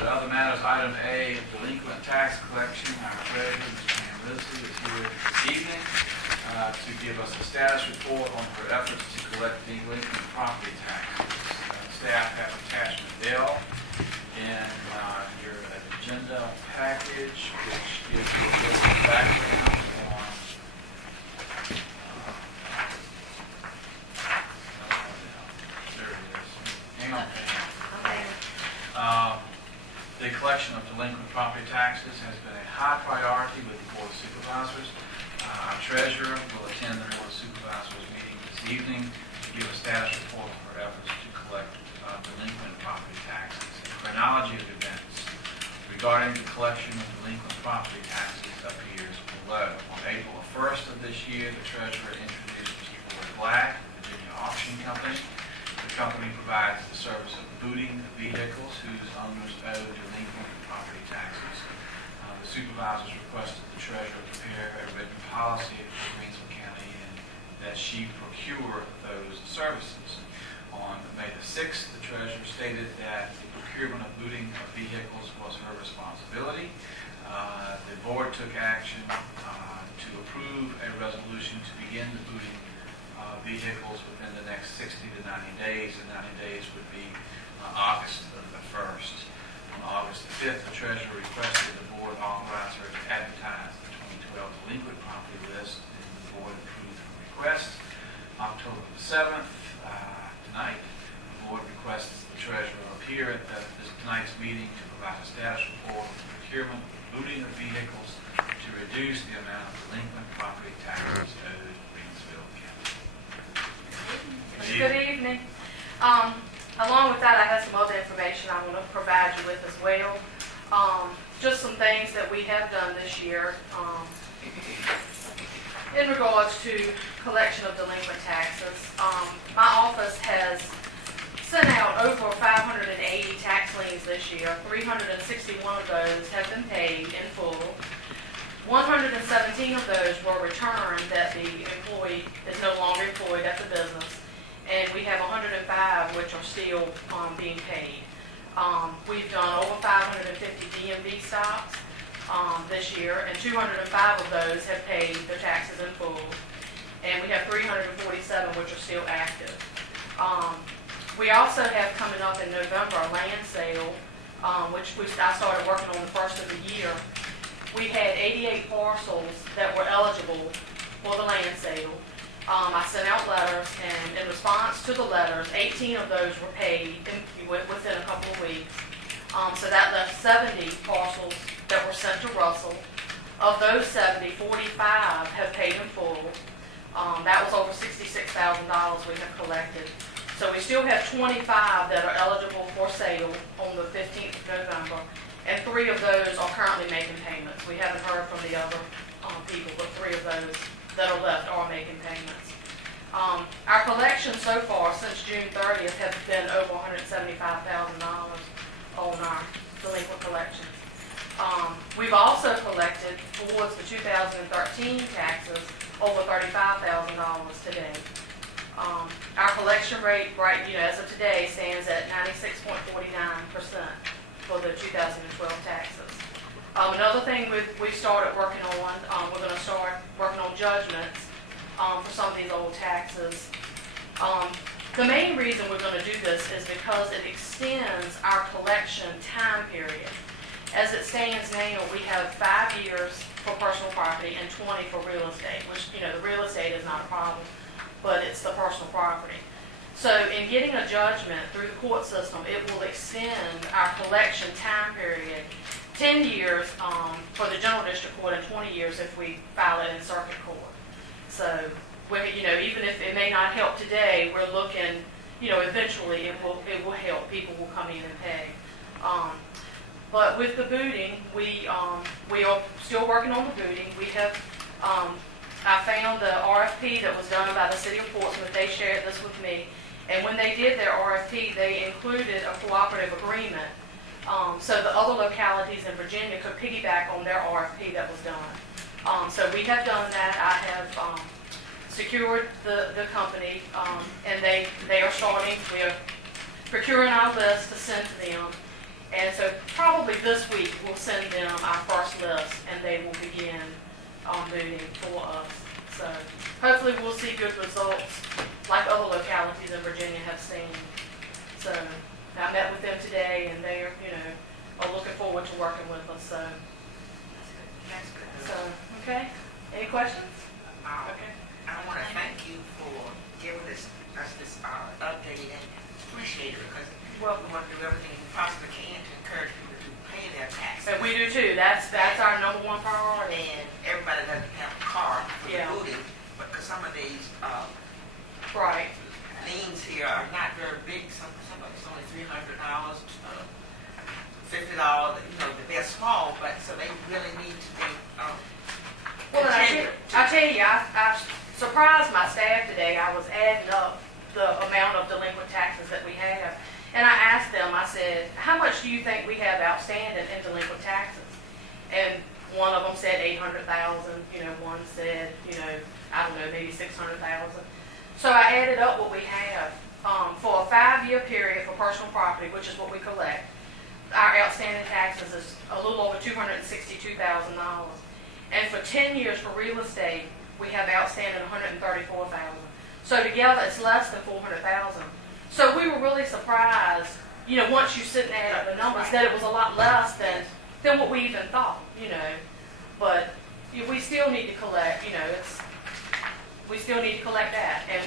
Under other matters, item A, delinquent tax collection. Our treasurer, Ms. Pam Risley, is here this evening to give us a status report on her efforts to collect delinquent property taxes. Staff have attachment L in your agenda package, which gives you a little background on there it is. Hang on. The collection of delinquent property taxes has been a high priority with the Board of Supervisors. Our treasurer will attend the Board of Supervisors meeting this evening to give a status report on her efforts to collect delinquent property taxes. The chronology of events regarding the collection of delinquent property taxes appears below. On April 1st of this year, the treasurer introduced Mr. Floyd Black, Virginia Auction Company. The company provides the service of booting vehicles whose owners owe delinquent property taxes. The supervisors requested the treasurer prepare a written policy for Greensville County and that she procure those services. On May the 6th, the treasurer stated that the procurement of booting of vehicles was her responsibility. The board took action to approve a resolution to begin the booting vehicles within the next 60 to 90 days, and 90 days would be August the 1st. On August the 5th, the treasurer requested the board authorize her to advertise the 2012 delinquent property list, and the board approved her request. October the 7th, tonight, the board requests the treasurer appear at tonight's meeting to provide a status report on the procurement and booting of vehicles to reduce the amount of delinquent property taxes owed Greensville County. Good evening. Along with that, I have some other information I want to provide you with as well. Just some things that we have done this year in regards to collection of delinquent taxes. My office has sent out over 580 tax liens this year. 361 of those have been paid in full. 117 of those were returned that the employee is no longer employed at the business. And we have 105 which are still being paid. We've done over 550 DMV stops this year, and 205 of those have paid their taxes in full. And we have 347 which are still active. We also have coming up in November a land sale, which I started working on the first of the year. We had 88 parcels that were eligible for the land sale. I sent out letters, and in response to the letters, 18 of those were paid within a couple of weeks. So that left 70 parcels that were sent to Russell. Of those 70, 45 have paid in full. That was over $66,000 we have collected. So we still have 25 that are eligible for sale on the 15th of November, and 3 of those are currently making payments. We haven't heard from the other people, but 3 of those that are left are making payments. Our collections so far since June 30th have been over $175,000 on our delinquent collections. We've also collected towards the 2013 taxes over $35,000 today. Our collection rate, as of today, stands at 96.49% for the 2012 taxes. Another thing we've started working on, we're going to start working on judgments for some of these old taxes. The main reason we're going to do this is because it extends our collection time period. As it stands now, we have 5 years for personal property and 20 for real estate, which, the real estate is not a problem, but it's the personal property. So in getting a judgment through the court system, it will extend our collection time period 10 years for the general district court and 20 years if we file it in circuit court. So, even if it may not help today, we're looking, eventually it will help. People will come in and pay. But with the booting, we are still working on the booting. We have, I found the RFP that was done by the city of Portsmouth. They shared this with me. And when they did their RFP, they included a cooperative agreement so the other localities in Virginia could piggyback on their RFP that was done. So we have done that. I have secured the company, and they are starting. We are procuring our list to send to them. And so probably this week, we'll send them our first list, and they will begin moving for us. So hopefully we'll see good results like other localities in Virginia have seen. So I met with them today, and they're, are looking forward to working with us. So, That's good. so okay. Any questions? Okay. I want to thank you for giving us this update and appreciate it because we want to do everything we possibly can to encourage people to pay their taxes. And we do too. That's our number one priority. And everybody doesn't have a car for Yeah. the booting, but because some of these Right. liens here are not very big. Some of it's only $300, $50. They're small, but so they really need to be. Well, and I tell you, I surprised my staff today. I was adding up the amount of delinquent taxes that we have. And I asked them, I said, how much do you think we have outstanding in delinquent taxes? And one of them said 800,000, one said, I don't know, maybe 600,000. So I added up what we have for a 5-year period for personal property, which is what we collect. Our outstanding taxes is a little over $262,000. And for 10 years for real estate, we have outstanding $134,000. So together, it's less than $400,000. So we were really surprised, once you sit and add up the numbers, that it was a lot less than what we even thought, But we still need to collect, we still need to collect that. And